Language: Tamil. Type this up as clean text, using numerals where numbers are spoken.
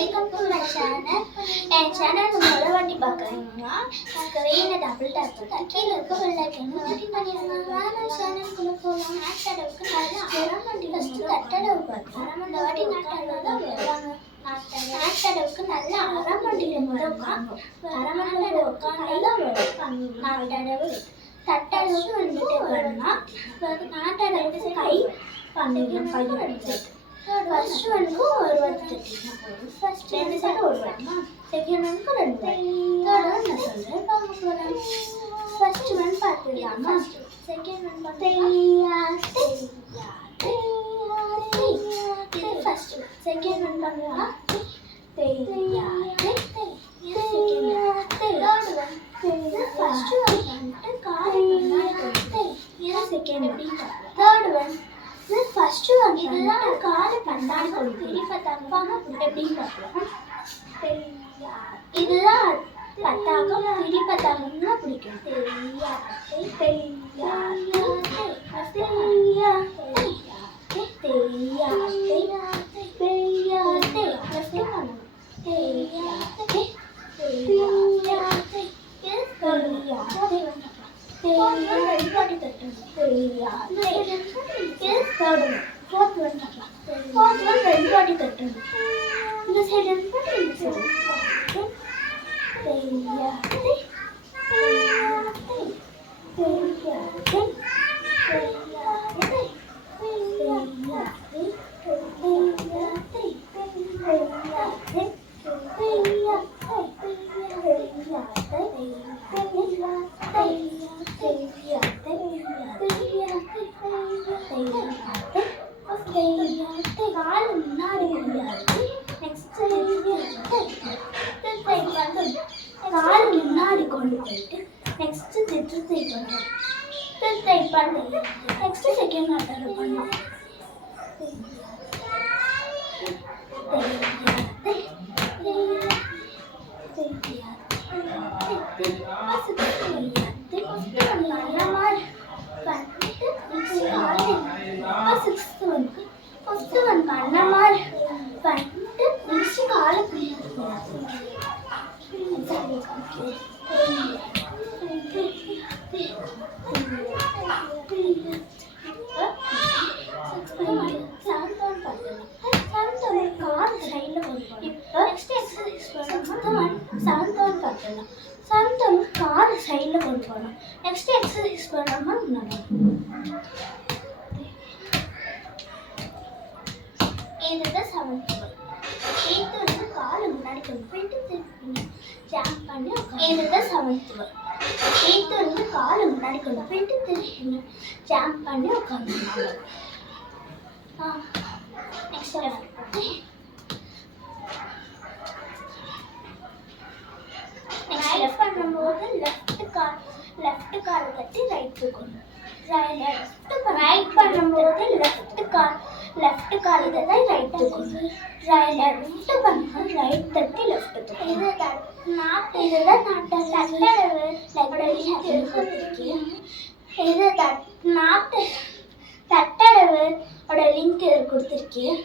Welcome to my channel. N channel முதல்ல வாட்டி பார்க்குறீங்கன்னா ஸ்க்ரீனில் டபுள் டேப் பண்ணி கீழே இருக்க பெல் ஐக்கன் கிளிக் பண்ணிடுங்க. நான் சேனலுக்குள்ளே போகலாம். நாட்டடவுக்கு நல்லா அரைமண்டி ஃபஸ்ட்டு தட்டடவு பார்க்கலாம். இந்த வாட்டி நாட்டடவு தான் வருவாங்க. நாட்டடவுக்கு நல்லா அரைமண்டியில் முதல்வாங்க. அரைமண்டியில் உட்காந்து தான் வரும் நாட்டடவு. தட்டடவுக்கு வந்துட்டு வரணும். நாட்டடவுக்கு கை பண்ணிடணும். கை எடுத்து ஃபர்ஸ்ட் ஒன்றுக்கு ஒரு வாட்டி தட்டிடணும். ஃபர்ஸ்ட் ரெண்டு சைடு ஒரு வாட்டினா செகண்ட் ஒன்றுக்கு ரெண்டு வாட்டி. தேர்ட் ஒன் நான் சொல்கிறேன் பார்க்க போகிறேன். ஃபர்ஸ்ட் ஒன் பார்த்துடலாமா? செகண்ட் ஒன் இது ஃபர்ஸ்ட் ஒன். செகண்ட் ஒன் பண்ணலாம். தேர்ட் ஒன் ஃபர்ஸ்ட் ஒன் பண்ணிட்டு கால் இது செகண்ட் எப்படி தேர்ட் ஒன் இது ஃபர்ஸ்ட் ஒன் இதெல்லாம் காலை பண்ணாடி கொண்டு திருப்பி தப்பாங்க எப்படின்னு பார்க்கலாம். இதுதான் பத்தாக்கம் திருப்பத்தாங்கன்னா பிடிக்கும். Fourth one ரெண்டு வாட்டி தட்டணும். இந்த சைடு ரெண்டு வாட்டி இந்த சைடு கால் முன்னாடி முடியாது. நெக்ஸ்ட் கால் முன்னாடி கொண்டு போயிட்டு நெக்ஸ்ட் திட்டு தைப் பண்ணுறோம். தைப் பண்ணி நெக்ஸ்ட் செகண்ட் ஆர்டர் பண்ணோம். ஃபர்ஸ்ட் ஒன் பண்ண மாதிரி பண்ணிட்டு நெக்ஸ்ட் காலை கார் சைடில் கொண்டு போகணும். நெக்ஸ்ட் எக்ஸசைஸ் பண்ணாமல் இதுதான் செவன்த் ஒன். எயித்து வந்து காலை முன்னாடி கொண்டு போயிட்டு திருப்பி ஜாம்ப் பண்ணி இதுதான் செவன்த் ஒன். எயித்து வந்து காலை முன்னாடி கொண்டு போயிட்டு திருப்பி ஜாம்ப் பண்ணி உட்காந்துருந்தாங்க. நெக்ஸ்ட் லெஃப்ட் பண்ணும்போது லெஃப்ட் காலை தட்டி ரைட் தூக்கணும். ரைட் பண்ணும்போது லெஃப்ட் காலை தட்டி ரைட் தூக்கணும். லெஃப்ட் பண்ணும்போது ரைட் தட்டி லெஃப்ட் தூக்கணும். இதுதான் தட்டடவு இது தட்டடவு லிங்க் கொடுத்துருக்கேன்.